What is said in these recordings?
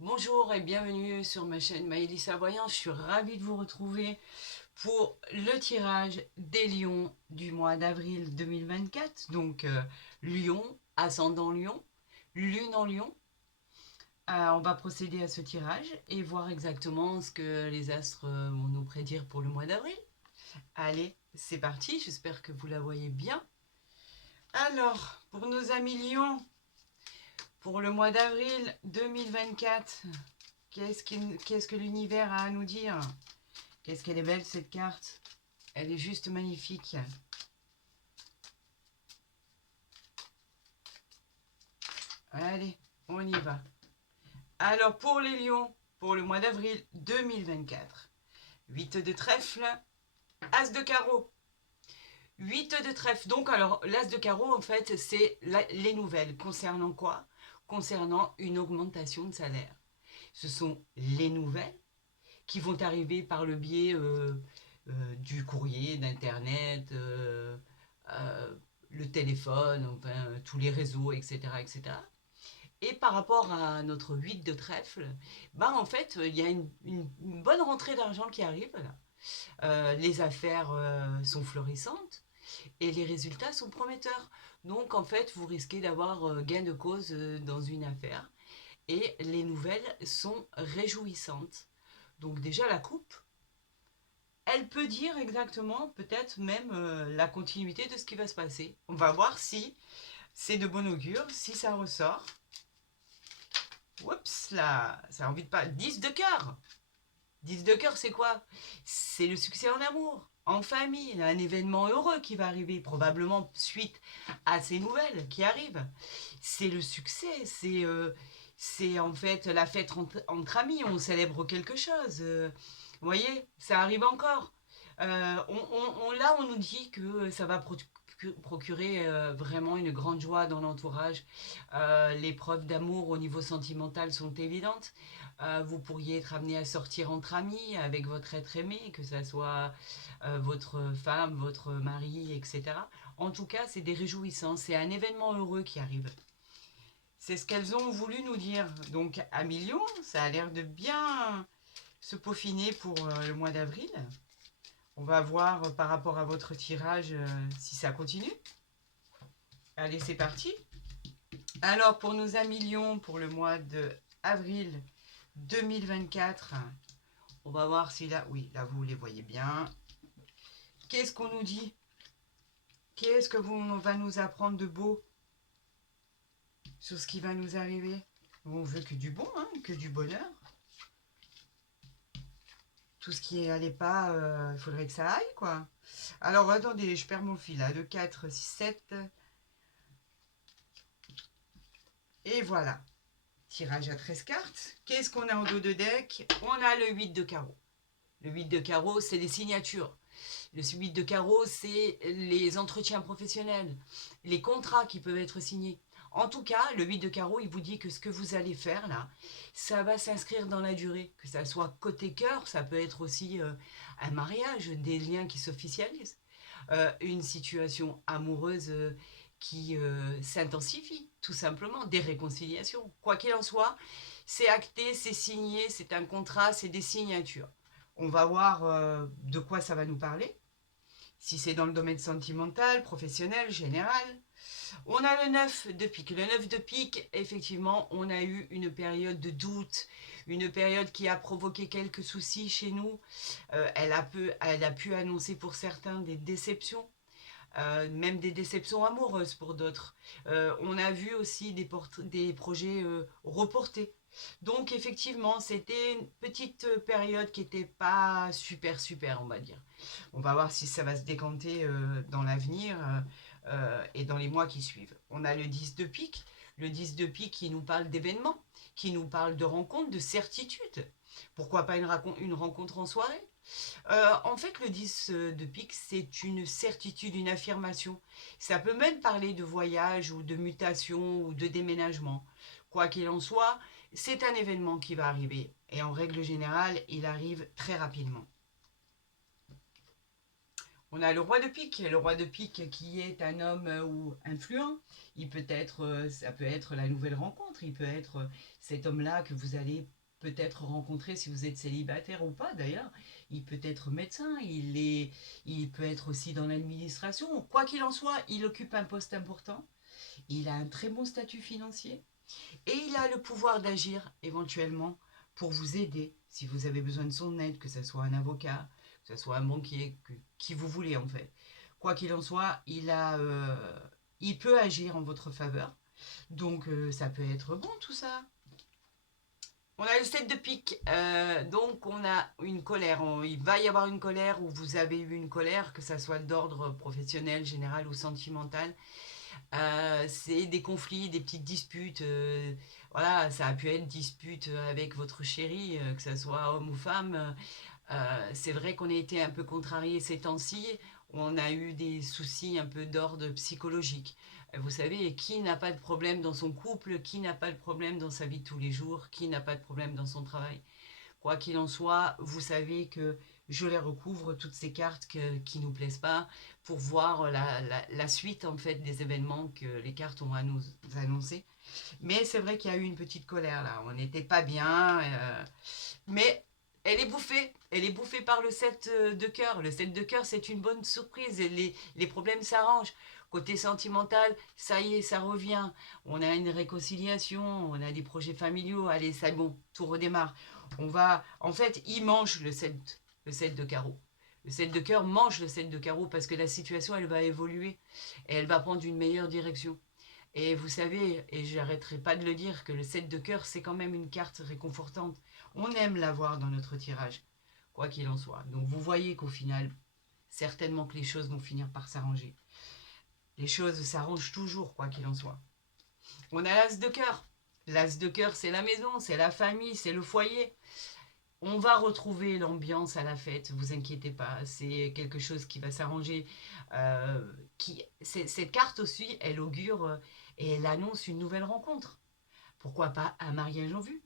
Bonjour et bienvenue sur ma chaîne Maëlys Voyance. Je suis ravie de vous retrouver pour le tirage des lions du mois d'avril 2024. Donc Lion, ascendant Lion, lune en Lion. On va procéder à ce tirage et voir exactement ce que les astres vont nous prédire pour le mois d'avril. Allez, c'est parti, j'espère que vous la voyez bien. Alors, pour nos amis Lions, pour le mois d'avril 2024, qu'est-ce que l'univers a à nous dire? Qu'est-ce qu'elle est belle cette carte? Elle est juste magnifique. Allez, on y va. Alors pour les lions, pour le mois d'avril 2024, 8 de trèfle, as de carreau. 8 de trèfle. Donc alors l'as de carreau en fait c'est les nouvelles. Concernant quoi? Concernant une augmentation de salaire. Ce sont les nouvelles qui vont arriver par le biais du courrier, d'internet, euh, le téléphone, enfin tous les réseaux, etc., etc. Et par rapport à notre 8 de trèfle, bah en fait, il y a une bonne rentrée d'argent qui arrive là. Les affaires sont florissantes et les résultats sont prometteurs. Donc en fait, vous risquez d'avoir gain de cause dans une affaire et les nouvelles sont réjouissantes. Donc déjà la coupe, elle peut dire exactement, peut-être même la continuité de ce qui va se passer. On va voir si c'est de bon augure, si ça ressort. Oups là, ça a envie de pas. 10 de cœur. 10 de cœur, c'est quoi? C'est le succès en amour, en famille, un événement heureux qui va arriver, probablement suite à ces nouvelles qui arrivent. C'est le succès, c'est en fait la fête entre amis, on célèbre quelque chose. Vous voyez, ça arrive encore. Là, on nous dit que ça va procurer vraiment une grande joie dans l'entourage. Les preuves d'amour au niveau sentimental sont évidentes. Vous pourriez être amené à sortir entre amis avec votre être aimé, que ce soit votre femme, votre mari, etc. En tout cas, c'est des réjouissances, c'est un événement heureux qui arrive. C'est ce qu'elles ont voulu nous dire. Donc à millions, ça a l'air de bien se peaufiner pour le mois d'avril. On va voir par rapport à votre tirage si ça continue. Allez, c'est parti. Alors pour nos amis Lions, pour le mois de avril 2024, on va voir si là, oui, là vous les voyez bien. Qu'est-ce qu'on nous dit? Qu'est-ce que on va nous apprendre de beau sur ce qui va nous arriver? On veut que du bon, hein, que du bonheur. Tout ce qui n'allait pas, il faudrait que ça aille, quoi. Alors, attendez, je perds mon fil, là. 2, 4, 6, 7. Et voilà. Tirage à 13 cartes. Qu'est-ce qu'on a en dos de deck? On a le 8 de carreau. Le 8 de carreau, c'est les signatures. Le 8 de carreau, c'est les entretiens professionnels, les contrats qui peuvent être signés. En tout cas, le 8 de carreau, il vous dit que ce que vous allez faire là, ça va s'inscrire dans la durée. Que ça soit côté cœur, ça peut être aussi un mariage, des liens qui s'officialisent, une situation amoureuse qui s'intensifie, tout simplement, des réconciliations. Quoi qu'il en soit, c'est acté, c'est signé, c'est un contrat, c'est des signatures. On va voir de quoi ça va nous parler. Si c'est dans le domaine sentimental, professionnel, général. On a le 9 de pique. Le 9 de pique, effectivement, on a eu une période de doute, une période qui a provoqué quelques soucis chez nous. Elle a pu annoncer pour certains des déceptions. Même des déceptions amoureuses pour d'autres. On a vu aussi des projets reportés. Donc effectivement, c'était une petite période qui n'était pas super super, on va dire. On va voir si ça va se décanter dans l'avenir et dans les mois qui suivent. On a le 10 de pique. Le 10 de pique qui nous parle d'événements, qui nous parle de rencontres, de certitudes. Pourquoi pas une rencontre en soirée? En fait, le 10 de pique, c'est une certitude, une affirmation. Ça peut même parler de voyage ou de mutation ou de déménagement. Quoi qu'il en soit, c'est un événement qui va arriver. Et en règle générale, il arrive très rapidement. On a le roi de pique. Le roi de pique qui est un homme ou influent. Il peut être, ça peut être la nouvelle rencontre. Il peut être cet homme-là que vous allez peut-être rencontrer si vous êtes célibataire ou pas d'ailleurs. Il peut être médecin, il peut être aussi dans l'administration. Quoi qu'il en soit, il occupe un poste important. Il a un très bon statut financier et il a le pouvoir d'agir éventuellement pour vous aider si vous avez besoin de son aide, que ce soit un avocat, que ce soit un banquier, qui vous voulez en fait. Quoi qu'il en soit, il peut agir en votre faveur. Donc ça peut être bon tout ça. On a le 7 de pique, donc on a une colère. Il va y avoir une colère ou vous avez eu une colère, que ça soit d'ordre professionnel, général ou sentimental. C'est des conflits, des petites disputes. Voilà, ça a pu être dispute avec votre chéri, que ce soit homme ou femme. C'est vrai qu'on a été un peu contrariés ces temps-ci. On a eu des soucis un peu d'ordre psychologique. Vous savez, qui n'a pas de problème dans son couple, qui n'a pas de problème dans sa vie de tous les jours, qui n'a pas de problème dans son travail. Quoi qu'il en soit, vous savez que je les recouvre, toutes ces cartes qui ne nous plaisent pas, pour voir la suite en fait des événements que les cartes ont à nous annoncer. Mais c'est vrai qu'il y a eu une petite colère là, on n'était pas bien, mais elle est bouffée par le 7 de cœur. Le 7 de cœur, c'est une bonne surprise, et les problèmes s'arrangent. Côté sentimental, ça y est, ça revient. On a une réconciliation, on a des projets familiaux. Allez, c'est bon, tout redémarre. En fait, il mange le 7 de carreau. Le 7 de cœur mange le 7 de carreau parce que la situation, elle va évoluer et elle va prendre une meilleure direction. Et vous savez, et j'arrêterai pas de le dire, que le 7 de cœur, c'est quand même une carte réconfortante. On aime l'avoir dans notre tirage, quoi qu'il en soit. Donc vous voyez qu'au final, certainement que les choses vont finir par s'arranger. Les choses s'arrangent toujours, quoi qu'il en soit. On a l'as de cœur. L'as de cœur, c'est la maison, c'est la famille, c'est le foyer. On va retrouver l'ambiance à la fête, vous inquiétez pas, c'est quelque chose qui va s'arranger. Cette carte aussi, elle augure et elle annonce une nouvelle rencontre. Pourquoi pas un mariage en vue?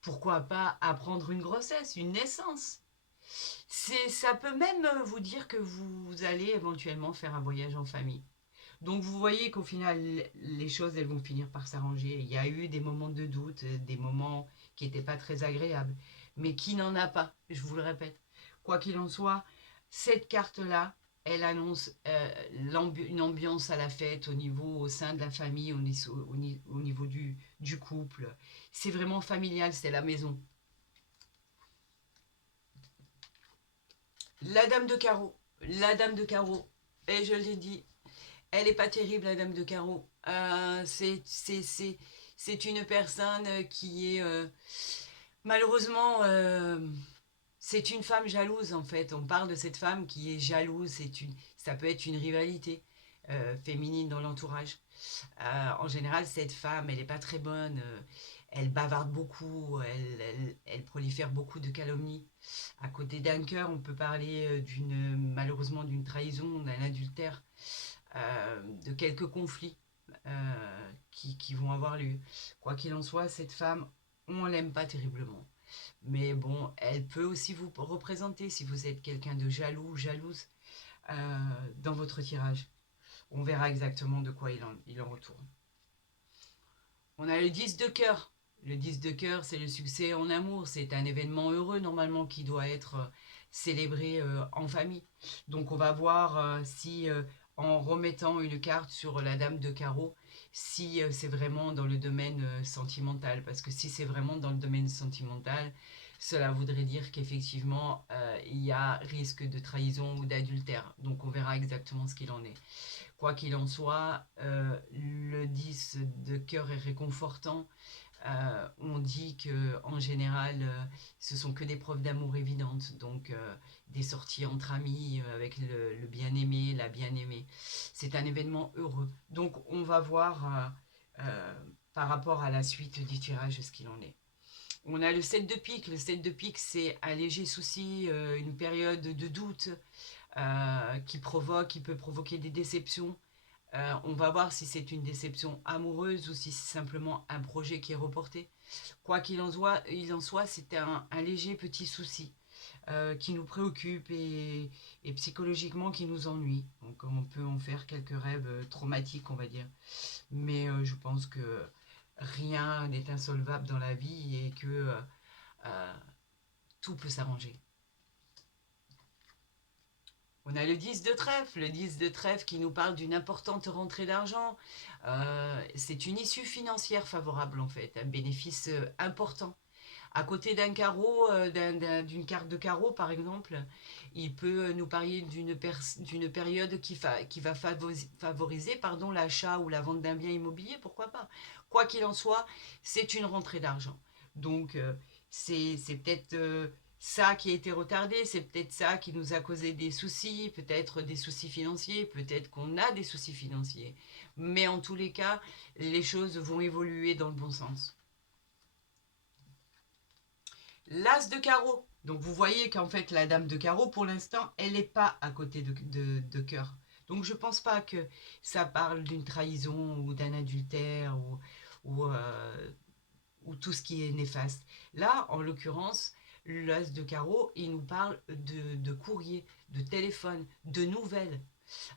Pourquoi pas apprendre une grossesse, une naissance? Ça peut même vous dire que vous allez éventuellement faire un voyage en famille. Donc vous voyez qu'au final, les choses, elles vont finir par s'arranger. Il y a eu des moments de doute, des moments qui n'étaient pas très agréables. Mais qui n'en a pas, je vous le répète. Quoi qu'il en soit, cette carte-là, elle annonce une ambiance à la fête au sein de la famille, au niveau du couple. C'est vraiment familial, c'est la maison. La dame de carreau. La dame de carreau. Et je l'ai dit, elle n'est pas terrible, la dame de carreau. C'est une personne qui est malheureusement, c'est une femme jalouse en fait. On parle de cette femme qui est jalouse. Ça peut être une rivalité féminine dans l'entourage. En général, cette femme, elle n'est pas très bonne. Elle bavarde beaucoup. Elle prolifère beaucoup de calomnies. À côté d'un cœur, on peut parler malheureusement d'une trahison, d'un adultère, de quelques conflits qui vont avoir lieu. Quoi qu'il en soit, cette femme, on l'aime pas terriblement. Mais bon, elle peut aussi vous représenter si vous êtes quelqu'un de jaloux ou jalouse dans votre tirage. On verra exactement de quoi il en retourne. On a le 10 de cœur. Le 10 de cœur, c'est le succès en amour. C'est un événement heureux normalement qui doit être célébré en famille. Donc on va voir si en remettant une carte sur la dame de carreau, si c'est vraiment dans le domaine sentimental. Parce que si c'est vraiment dans le domaine sentimental, cela voudrait dire qu'effectivement, il y a risque de trahison ou d'adultère. Donc on verra exactement ce qu'il en est. Quoi qu'il en soit, le 10 de cœur est réconfortant. On dit que en général, ce sont que des preuves d'amour évidentes, donc des sorties entre amis avec le bien-aimé, la bien-aimée. C'est un événement heureux. Donc on va voir par rapport à la suite du tirage ce qu'il en est. On a le 7 de pique. Le 7 de pique, c'est un léger souci, une période de doute qui peut provoquer des déceptions. On va voir si c'est une déception amoureuse ou si c'est simplement un projet qui est reporté. Quoi qu'il en soit, c'est un léger petit souci. qui nous préoccupent et psychologiquement qui nous ennuient. Donc on peut en faire quelques rêves traumatiques, on va dire. Mais je pense que rien n'est insolvable dans la vie et que euh, tout peut s'arranger. On a le 10 de trèfle, le 10 de trèfle qui nous parle d'une importante rentrée d'argent. C'est une issue financière favorable en fait, un bénéfice important. À côté d'un carreau, d'une carte de carreau par exemple, il peut nous parler d'une période qui va favoriser l'achat ou la vente d'un bien immobilier, pourquoi pas. Quoi qu'il en soit, c'est une rentrée d'argent. Donc c'est peut-être ça qui a été retardé, c'est peut-être ça qui nous a causé des soucis, peut-être des soucis financiers, peut-être qu'on a des soucis financiers. Mais en tous les cas, les choses vont évoluer dans le bon sens. L'as de carreau. Donc vous voyez qu'en fait la dame de carreau pour l'instant elle n'est pas à côté de cœur. Donc je pense pas que ça parle d'une trahison ou d'un adultère ou tout ce qui est néfaste. Là en l'occurrence l'as de carreau il nous parle de courrier, de téléphone, de nouvelles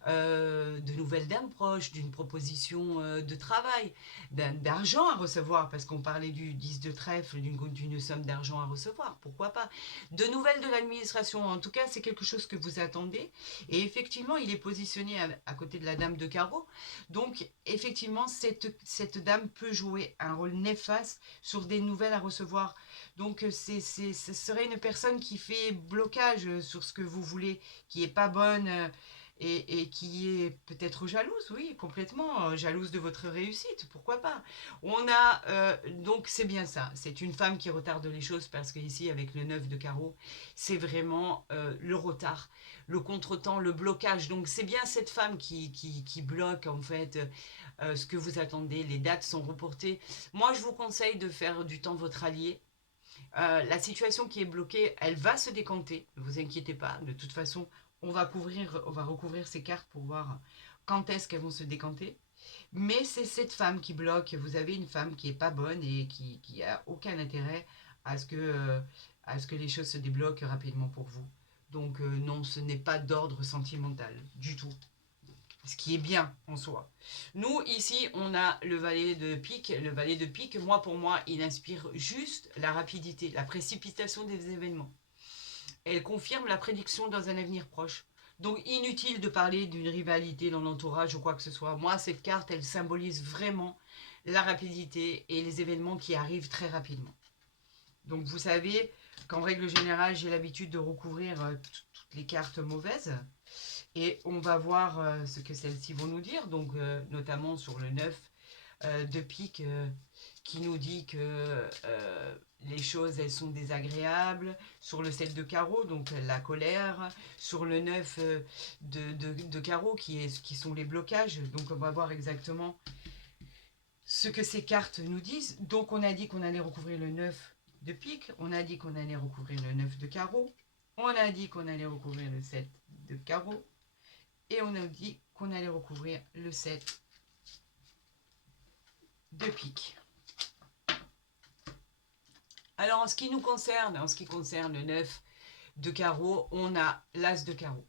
d'un proche, d'une proposition de travail, d'argent à recevoir, parce qu'on parlait du 10 de trèfle, d'une somme d'argent à recevoir, pourquoi pas. De nouvelles de l'administration, en tout cas, c'est quelque chose que vous attendez. Et effectivement, il est positionné à côté de la dame de carreau. Donc, effectivement, cette dame peut jouer un rôle néfaste sur des nouvelles à recevoir. Donc, ce serait une personne qui fait blocage sur ce que vous voulez, qui est pas bonne et qui est peut-être jalouse, oui, complètement jalouse de votre réussite, pourquoi pas. On a, donc c'est bien ça, c'est une femme qui retarde les choses parce qu'ici avec le 9 de carreau, c'est vraiment le retard, le contretemps, le blocage. Donc c'est bien cette femme qui bloque en fait ce que vous attendez, les dates sont reportées. Moi je vous conseille de faire du temps votre allié. La situation qui est bloquée, elle va se décanter, ne vous inquiétez pas. De toute façon, on va recouvrir ces cartes pour voir quand est-ce qu'elles vont se décanter. Mais c'est cette femme qui bloque. Vous avez une femme qui est pas bonne et qui a aucun intérêt à à ce que les choses se débloquent rapidement pour vous. Donc non, ce n'est pas d'ordre sentimental du tout. Ce qui est bien en soi. Nous, ici, on a le valet de pique. Le valet de pique, pour moi, il inspire juste la rapidité, la précipitation des événements. Elle confirme la prédiction dans un avenir proche. Donc, inutile de parler d'une rivalité dans l'entourage ou quoi que ce soit. Moi, cette carte, elle symbolise vraiment la rapidité et les événements qui arrivent très rapidement. Donc, vous savez qu'en règle générale, j'ai l'habitude de recouvrir toutes les cartes mauvaises. Et on va voir ce que celles-ci vont nous dire, donc notamment sur le 9 de pique qui nous dit que les choses elles sont désagréables, sur le 7 de carreau, donc la colère, sur le 9 de carreau qui sont les blocages, donc on va voir exactement ce que ces cartes nous disent. Donc on a dit qu'on allait recouvrir le 9 de pique, on a dit qu'on allait recouvrir le 9 de carreau, on a dit qu'on allait recouvrir le 7 de carreau, et on a dit qu'on allait recouvrir le 7 de pique. Alors en ce qui concerne le 9 de carreau, on a l'as de carreau.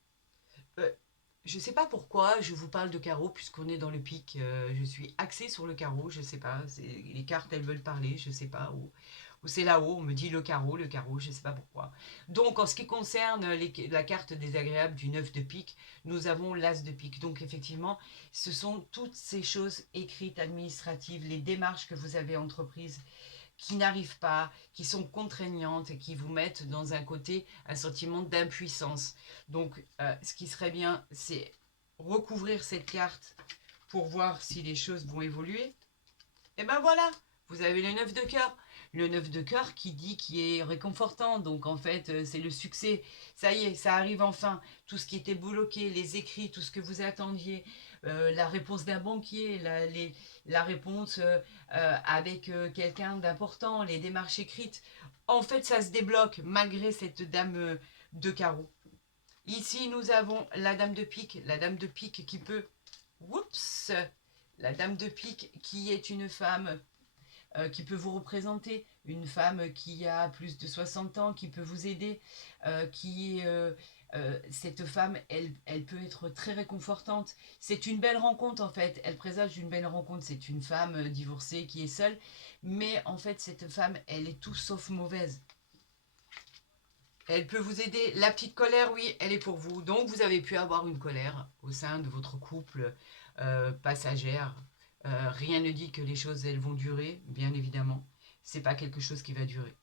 Je ne sais pas pourquoi je vous parle de carreau puisqu'on est dans le pique. Je suis axée sur le carreau, je ne sais pas. Les cartes, elles veulent parler, je ne sais pas. Ou c'est là-haut, on me dit le carreau, je ne sais pas pourquoi. Donc en ce qui concerne la carte désagréable du 9 de pique, nous avons l'as de pique. Donc effectivement, ce sont toutes ces choses écrites, administratives, les démarches que vous avez entreprises qui n'arrivent pas, qui sont contraignantes et qui vous mettent dans un sentiment d'impuissance. Donc, ce qui serait bien, c'est recouvrir cette carte pour voir si les choses vont évoluer. Et ben voilà, vous avez le 9 de cœur. Le 9 de cœur qui est réconfortant. Donc en fait, c'est le succès. Ça y est, ça arrive enfin. Tout ce qui était bloqué, les écrits, tout ce que vous attendiez, la réponse d'un banquier, la réponse avec quelqu'un d'important, les démarches écrites. En fait, ça se débloque malgré cette dame de carreau. Ici, nous avons la dame de pique. La dame de pique qui peut... Oups. La dame de pique qui est une femme qui peut vous représenter, une femme qui a plus de 60 ans, qui peut vous aider, cette femme, elle peut être très réconfortante. C'est une belle rencontre en fait, elle présage une belle rencontre. C'est une femme divorcée qui est seule, mais en fait cette femme, elle est tout sauf mauvaise. Elle peut vous aider. La petite colère, oui, elle est pour vous. Donc vous avez pu avoir une colère au sein de votre couple passagère. Rien ne dit que les choses, elles vont durer, bien évidemment. C'est pas quelque chose qui va durer.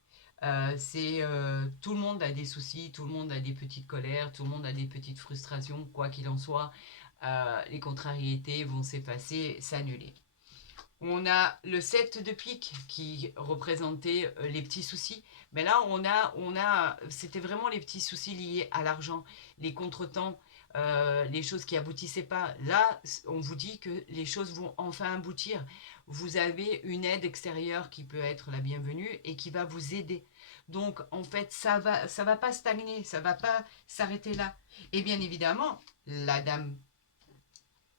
Tout le monde a des soucis, tout le monde a des petites colères, tout le monde a des petites frustrations, quoi qu'il en soit. Les contrariétés vont s'effacer, s'annuler. On a le 7 de pique qui représentait les petits soucis. Mais là, c'était vraiment les petits soucis liés à l'argent, les contretemps, les choses qui aboutissaient pas. Là, on vous dit que les choses vont enfin aboutir. Vous avez une aide extérieure qui peut être la bienvenue et qui va vous aider. Donc, en fait, ça va pas stagner, ça va pas s'arrêter là. Et bien évidemment, la dame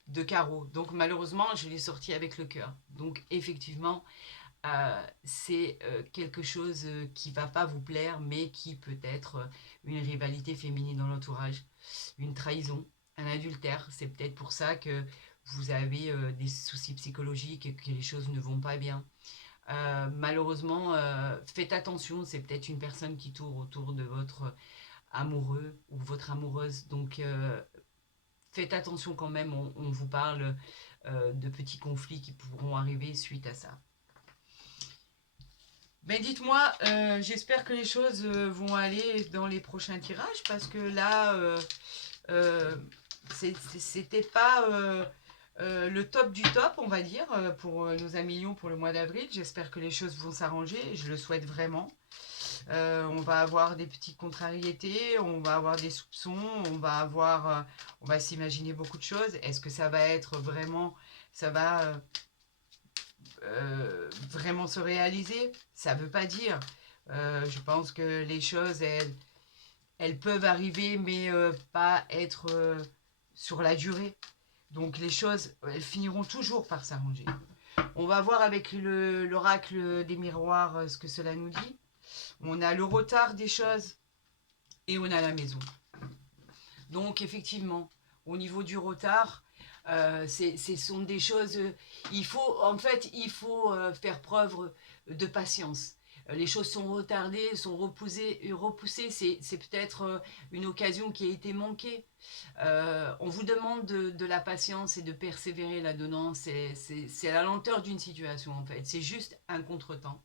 de carreau. Donc malheureusement, je l'ai sorti avec le cœur. Donc effectivement, c'est quelque chose qui va pas vous plaire, mais qui peut être une rivalité féminine dans l'entourage, une trahison, un adultère. C'est peut-être pour ça que vous avez des soucis psychologiques et que les choses ne vont pas bien. Malheureusement, faites attention, c'est peut-être une personne qui tourne autour de votre amoureux ou votre amoureuse. Donc faites attention quand même, on vous parle de petits conflits qui pourront arriver suite à ça. Ben dites-moi, j'espère que les choses vont aller dans les prochains tirages parce que là, c'était pas le top du top, on va dire, pour nos amis Lions pour le mois d'avril. J'espère que les choses vont s'arranger, je le souhaite vraiment. On va avoir des petites contrariétés, on va avoir des soupçons, on va s'imaginer beaucoup de choses. Est-ce que ça va être vraiment, ça va vraiment se réaliser? Ça veut pas dire. Je pense que les choses, elles peuvent arriver, mais pas être sur la durée. Donc les choses, elles finiront toujours par s'arranger. On va voir avec l'oracle des miroirs ce que cela nous dit. On a le retard des choses et on a la maison. Donc effectivement, au niveau du retard, ce sont des choses. Il faut faire preuve de patience. Les choses sont retardées, sont repoussées. C'est peut-être une occasion qui a été manquée. On vous demande de la patience et de persévérer là-dedans. C'est la lenteur d'une situation en fait. C'est juste un contretemps.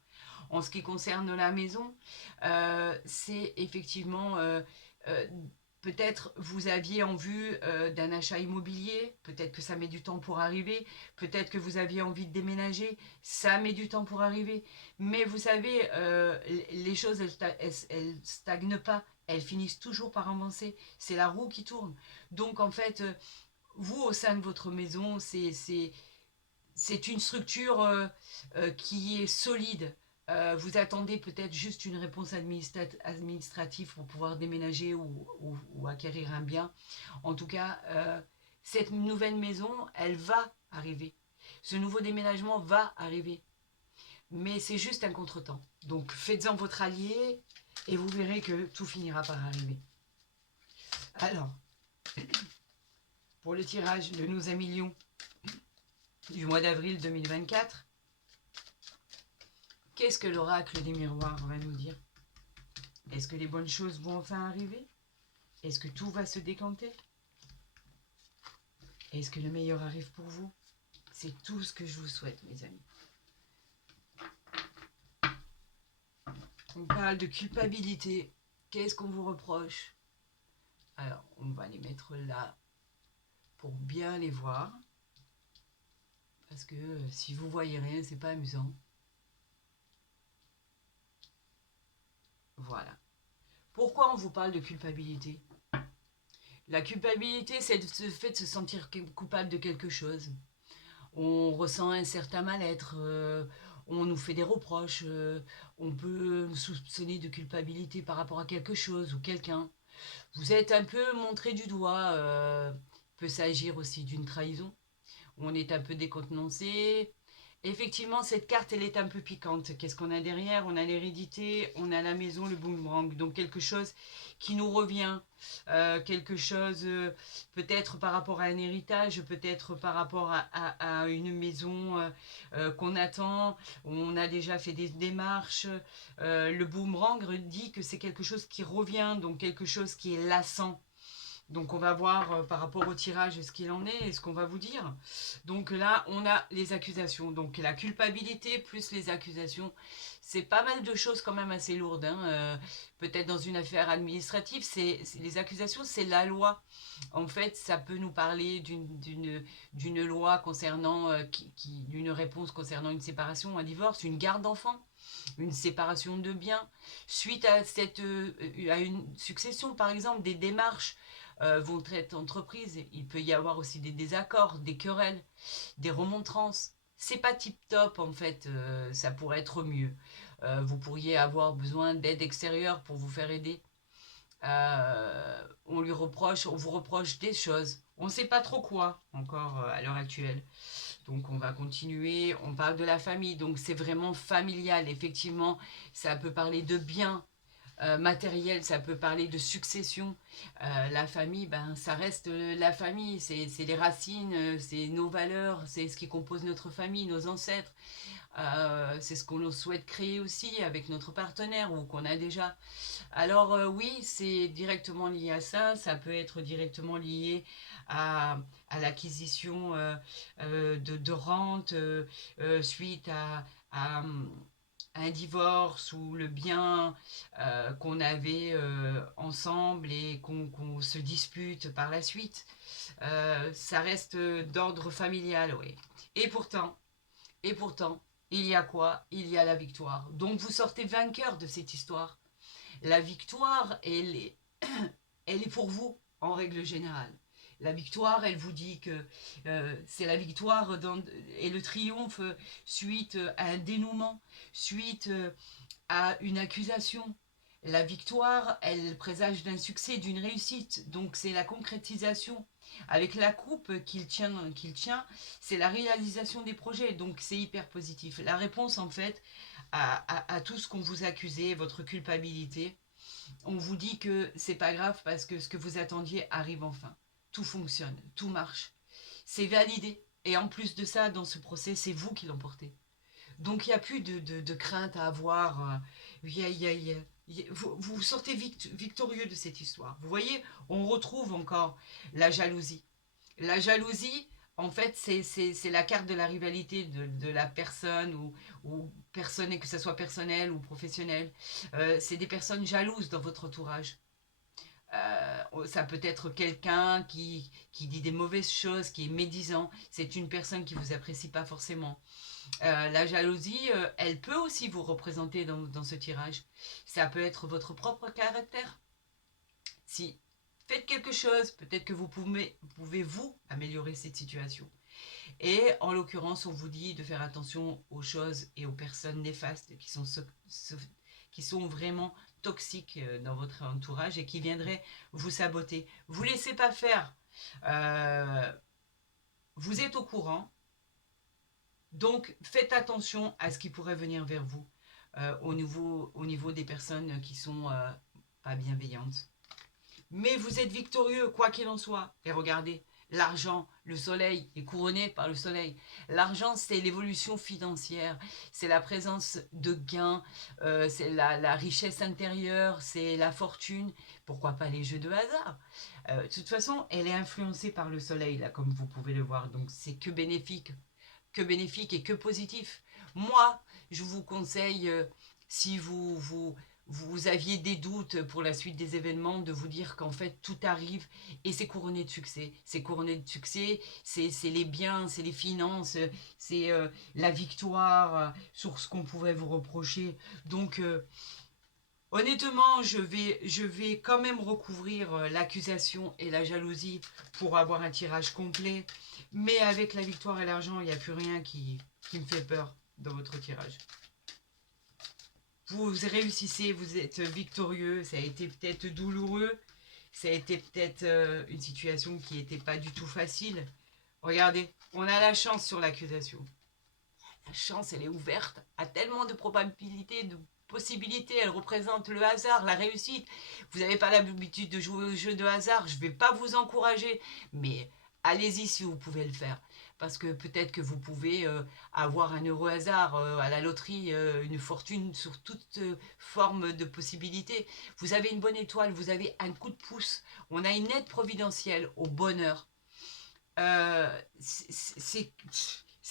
En ce qui concerne la maison, c'est effectivement peut-être vous aviez en vue d'un achat immobilier, peut-être que ça met du temps pour arriver, peut-être que vous aviez envie de déménager, ça met du temps pour arriver. Mais vous savez, les choses, elles stagnent pas, elles finissent toujours par avancer. C'est la roue qui tourne. Donc en fait, vous, au sein de votre maison, c'est une structure qui est solide. Vous attendez peut-être juste une réponse administrative pour pouvoir déménager ou acquérir un bien. En tout cas, cette nouvelle maison, elle va arriver. Ce nouveau déménagement va arriver. Mais c'est juste un contretemps. Donc faites-en votre allié et vous verrez que tout finira par arriver. Alors, pour le tirage de nos amis Lions du mois d'avril 2024, qu'est-ce que l'oracle des miroirs va nous dire? Est-ce que les bonnes choses vont enfin arriver? Est-ce que tout va se décanter? Est-ce que le meilleur arrive pour vous? C'est tout ce que je vous souhaite, mes amis. On parle de culpabilité. Qu'est-ce qu'on vous reproche? Alors, on va les mettre là pour bien les voir. Parce que si vous voyez rien, c'est pas amusant. Voilà. Pourquoi on vous parle de culpabilité? La culpabilité, c'est le fait de se sentir coupable de quelque chose. On ressent un certain mal-être, on nous fait des reproches, on peut nous soupçonner de culpabilité par rapport à quelque chose ou quelqu'un. Vous êtes un peu montré du doigt, peut s'agir aussi d'une trahison. On est un peu décontenancé. effectivement, cette carte, elle est un peu piquante. Qu'est-ce qu'on a derrière? On a l'hérédité, on a la maison, le boomerang. Donc quelque chose qui nous revient, quelque chose peut-être par rapport à un héritage, peut-être par rapport à une maison qu'on attend. On a déjà fait des démarches. Le boomerang dit que c'est quelque chose qui revient, donc quelque chose qui est lassant. Donc on va voir par rapport au tirage ce qu'il en est et ce qu'on va vous dire. Donc là, on a les accusations. Donc la culpabilité plus les accusations, c'est pas mal de choses quand même assez lourdes. Hein. Peut-être dans une affaire administrative, les accusations, c'est la loi. En fait, ça peut nous parler d'une loi concernant, d'une réponse concernant une séparation, un divorce, une garde d'enfants, une séparation de biens, suite à une succession, par exemple, des démarches vont être entreprises. Il peut y avoir aussi des désaccords, des querelles, des remontrances. C'est pas tip top en fait, ça pourrait être mieux. Vous pourriez avoir besoin d'aide extérieure pour vous faire aider. On vous reproche des choses. On ne sait pas trop quoi encore à l'heure actuelle. Donc on va continuer. On parle de la famille, donc c'est vraiment familial. Effectivement, ça peut parler de biens, matériel, ça peut parler de succession. La famille, ben, ça reste la famille, c'est les racines, c'est nos valeurs, c'est ce qui compose notre famille, nos ancêtres. C'est ce qu'on souhaite créer aussi avec notre partenaire ou qu'on a déjà. Alors oui, c'est directement lié à ça, ça peut être directement lié à l'acquisition de rente suite à un divorce ou le bien qu'on avait ensemble et qu'on se dispute par la suite. Ça reste d'ordre familial, oui. Et pourtant, et pourtant, il y a quoi? Il y a la victoire. Donc vous sortez vainqueur de cette histoire. La victoire, elle est pour vous, en règle générale. La victoire, elle vous dit que c'est la victoire et le triomphe suite à un dénouement, suite à une accusation. La victoire, elle présage d'un succès, d'une réussite. Donc c'est la concrétisation. Avec la coupe qu'il tient, c'est la réalisation des projets. Donc c'est hyper positif. La réponse, en fait, à tout ce qu'on vous accusait, votre culpabilité, on vous dit que c'est pas grave parce que ce que vous attendiez arrive enfin. Tout fonctionne, tout marche. C'est validé. Et en plus de ça, dans ce procès, c'est vous qui l'emportez. Donc il n'y a plus de crainte à avoir. Vous sortez victorieux de cette histoire. Vous voyez, on retrouve encore la jalousie. La jalousie, en fait, c'est la carte de la rivalité de la personne ou personne, que ce soit personnel ou professionnel. C'est des personnes jalouses dans votre entourage. Ça peut être quelqu'un qui dit des mauvaises choses, qui est médisant. C'est une personne qui ne vous apprécie pas forcément. La jalousie, elle peut aussi vous représenter dans ce tirage. Ça peut être votre propre caractère. Si faites quelque chose, peut-être que vous pouvez vous améliorer cette situation. Et en l'occurrence, on vous dit de faire attention aux choses et aux personnes néfastes qui sont vraiment toxiques dans votre entourage et qui viendraient vous saboter. Vous ne laissez pas faire. Vous êtes au courant. Donc, faites attention à ce qui pourrait venir vers vous au niveau des personnes qui sont pas bienveillantes. Mais vous êtes victorieux, quoi qu'il en soit. Et regardez, l'argent, le soleil est couronné par le soleil. L'argent, c'est l'évolution financière, c'est la présence de gains, c'est la richesse intérieure, c'est la fortune. Pourquoi pas les jeux de hasard? De toute façon, elle est influencée par le soleil, là, comme vous pouvez le voir. Donc, c'est que bénéfique et que positif. Moi, je vous conseille, si vous aviez des doutes pour la suite des événements, de vous dire qu'en fait tout arrive et c'est couronné de succès. C'est couronné de succès, c'est les biens, c'est les finances, c'est la victoire sur ce qu'on pouvait vous reprocher. Donc honnêtement, je vais quand même recouvrir l'accusation et la jalousie pour avoir un tirage complet. Mais avec la victoire et l'argent, il n'y a plus rien qui me fait peur dans votre tirage. Vous réussissez, vous êtes victorieux, ça a été peut-être douloureux, ça a été peut-être une situation qui n'était pas du tout facile. Regardez, on a la chance sur l'accusation. La chance, elle est ouverte à tellement de probabilités, de possibilités. Elle représente le hasard, la réussite. Vous n'avez pas l'habitude de jouer au jeu de hasard. Je ne vais pas vous encourager, mais allez-y si vous pouvez le faire. Parce que peut-être que vous pouvez avoir un heureux hasard à la loterie, une fortune sur toute forme de possibilités. Vous avez une bonne étoile, vous avez un coup de pouce. On a une aide providentielle au bonheur. C'est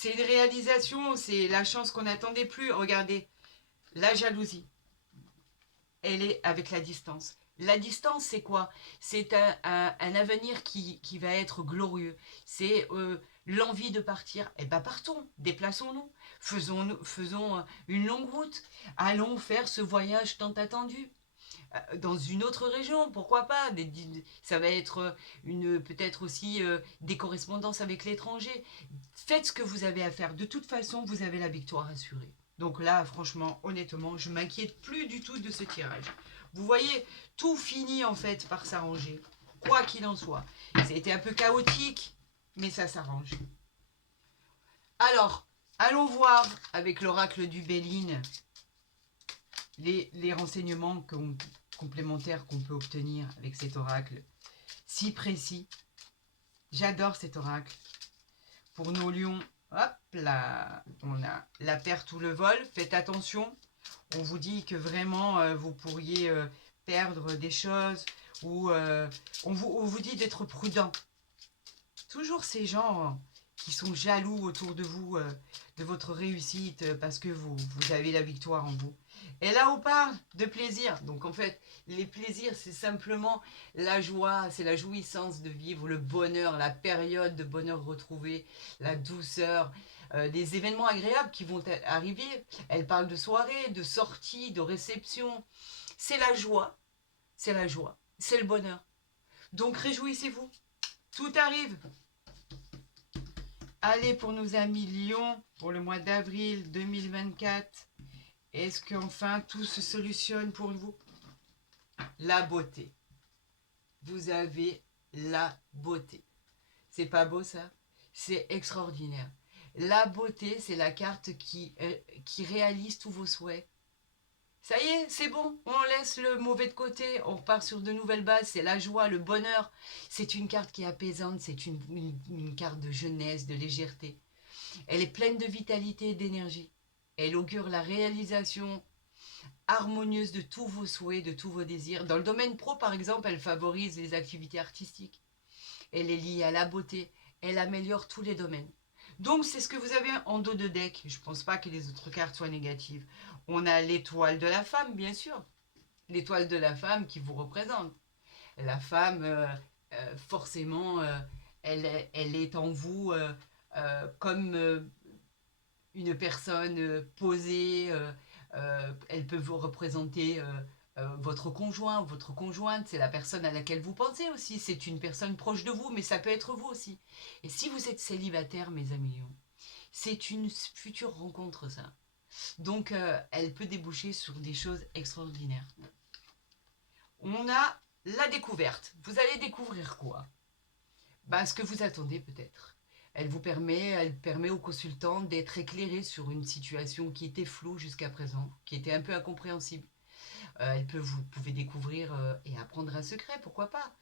une réalisation, c'est la chance qu'on n'attendait plus. Regardez, la jalousie, elle est avec la distance. La distance, c'est quoi? C'est un avenir qui va être glorieux. C'est l'envie de partir. Eh bien, partons, déplaçons-nous. Faisons une longue route. Allons faire ce voyage tant attendu dans une autre région, pourquoi pas. Ça va être peut-être aussi des correspondances avec l'étranger. Faites ce que vous avez à faire. De toute façon, vous avez la victoire assurée. Donc là, franchement, honnêtement, je m'inquiète plus du tout de ce tirage. Vous voyez, tout finit en fait par s'arranger, quoi qu'il en soit. Ça a été un peu chaotique, mais ça s'arrange. Alors, allons voir avec l'oracle du Béline les renseignements complémentaires qu'on peut obtenir avec cet oracle si précis. J'adore cet oracle. Pour nos lions, hop là, on a la perte ou le vol. Faites attention. On vous dit que vraiment, vous pourriez perdre des choses ou on vous dit d'être prudent. Toujours ces gens qui sont jaloux autour de vous, de votre réussite, parce que vous avez la victoire en vous. Et là, on parle de plaisir. Donc en fait, les plaisirs, c'est simplement la joie, c'est la jouissance de vivre, le bonheur, la période de bonheur retrouvé, la douceur, des événements agréables qui vont arriver. Elle parle de soirées, de sorties, de réceptions. C'est la joie, c'est la joie, c'est le bonheur. Donc réjouissez-vous, tout arrive. Allez, pour nos amis Lion, pour le mois d'avril 2024, est-ce qu'enfin tout se solutionne pour vous? La beauté. Vous avez la beauté. C'est pas beau ça? C'est extraordinaire. La beauté, c'est la carte qui réalise tous vos souhaits. Ça y est, c'est bon, on laisse le mauvais de côté, on repart sur de nouvelles bases, c'est la joie, le bonheur. C'est une carte qui est apaisante, c'est une carte de jeunesse, de légèreté. Elle est pleine de vitalité et d'énergie. Elle augure la réalisation harmonieuse de tous vos souhaits, de tous vos désirs. Dans le domaine pro, par exemple, elle favorise les activités artistiques. Elle est liée à la beauté. Elle améliore tous les domaines. Donc, c'est ce que vous avez en dos de deck. Je ne pense pas que les autres cartes soient négatives. On a l'étoile de la femme, bien sûr. L'étoile de la femme qui vous représente. La femme, forcément, elle est en vous comme une personne posée. Elle peut vous représenter votre conjoint ou votre conjointe. C'est la personne à laquelle vous pensez aussi. C'est une personne proche de vous, mais ça peut être vous aussi. Et si vous êtes célibataire, mes amis, c'est une future rencontre, ça. Donc, elle peut déboucher sur des choses extraordinaires. On a la découverte. Vous allez découvrir quoi? Ce que vous attendez peut-être. Elle permet au consultant d'être éclairé sur une situation qui était floue jusqu'à présent, qui était un peu incompréhensible. Vous pouvez découvrir et apprendre un secret, pourquoi pas.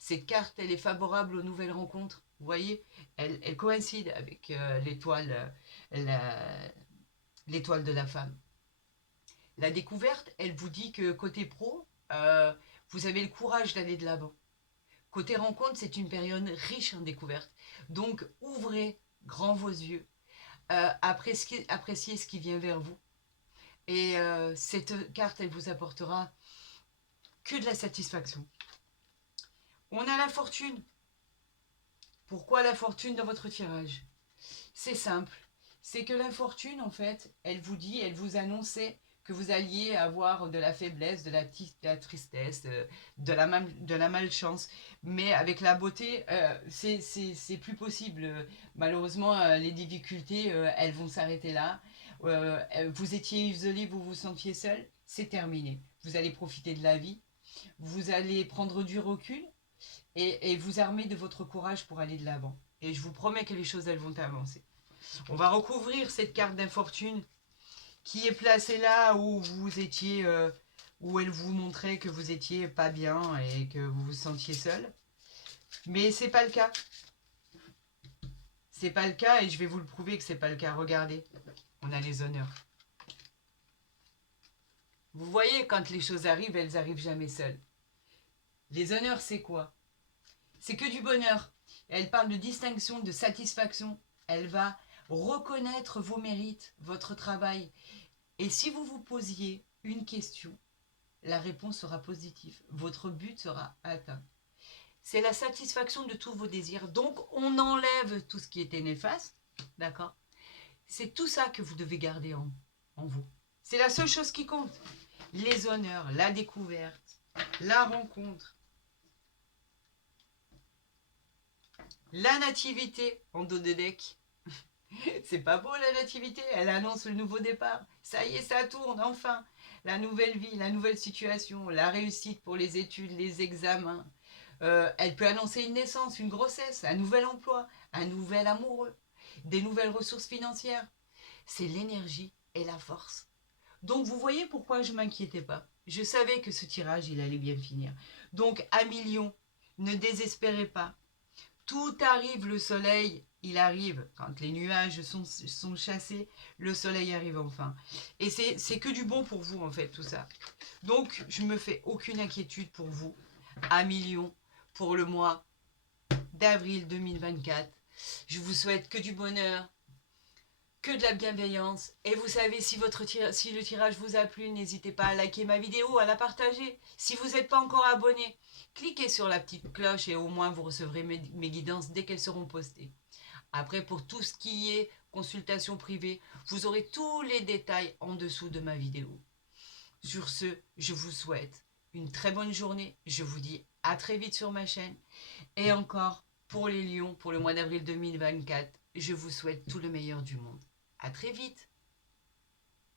Cette carte, elle est favorable aux nouvelles rencontres. Vous voyez, elle coïncide avec l'étoile de la femme. La découverte, elle vous dit que côté pro, vous avez le courage d'aller de l'avant. Côté rencontre, c'est une période riche en découvertes. Donc, ouvrez grand vos yeux. Appréciez ce qui vient vers vous. Et cette carte, elle vous apportera que de la satisfaction. On a la fortune. Pourquoi la fortune dans votre tirage? C'est simple. C'est que la fortune, en fait, elle vous annonçait que vous alliez avoir de la faiblesse, de la tristesse, de la malchance. Mais avec la beauté, c'est plus possible. Malheureusement, les difficultés, elles vont s'arrêter là. Vous étiez isolé, vous vous sentiez seul, c'est terminé. Vous allez profiter de la vie. Vous allez prendre du recul et vous armer de votre courage pour aller de l'avant. Et je vous promets que les choses, elles vont avancer. On va recouvrir cette carte d'infortune qui est placée là où vous étiez, où elle vous montrait que vous étiez pas bien et que vous vous sentiez seul. Mais c'est pas le cas. C'est pas le cas et je vais vous le prouver que c'est pas le cas. Regardez, on a les honneurs. Vous voyez, quand les choses arrivent, elles arrivent jamais seules. Les honneurs, c'est quoi? C'est que du bonheur. Elle parle de distinction, de satisfaction. Elle va reconnaître vos mérites, votre travail. Et si vous vous posiez une question, la réponse sera positive. Votre but sera atteint. C'est la satisfaction de tous vos désirs. Donc, on enlève tout ce qui était néfaste. D'accord? C'est tout ça que vous devez garder en vous. C'est la seule chose qui compte. Les honneurs, la découverte, la rencontre, la nativité en dos de deck. C'est pas beau la nativité, elle annonce le nouveau départ. Ça y est, ça tourne enfin. La nouvelle vie, la nouvelle situation, la réussite pour les études, les examens. Elle peut annoncer une naissance, une grossesse, un nouvel emploi, un nouvel amoureux, des nouvelles ressources financières. C'est l'énergie et la force. Donc vous voyez pourquoi je ne m'inquiétais pas. Je savais que ce tirage, il allait bien finir. Donc à millions, ne désespérez pas. Tout arrive, le soleil, il arrive. Quand les nuages sont chassés, le soleil arrive enfin. Et c'est que du bon pour vous, en fait, tout ça. Donc, je ne me fais aucune inquiétude pour vous. À millions, pour le mois d'avril 2024. Je vous souhaite que du bonheur, que de la bienveillance. Et vous savez, si le tirage vous a plu, n'hésitez pas à liker ma vidéo, à la partager. Si vous n'êtes pas encore abonné, cliquez sur la petite cloche et au moins vous recevrez mes guidances dès qu'elles seront postées. Après, pour tout ce qui est consultation privée, vous aurez tous les détails en dessous de ma vidéo. Sur ce, je vous souhaite une très bonne journée. Je vous dis à très vite sur ma chaîne. Et encore, pour les lions, pour le mois d'avril 2024, je vous souhaite tout le meilleur du monde. À très vite.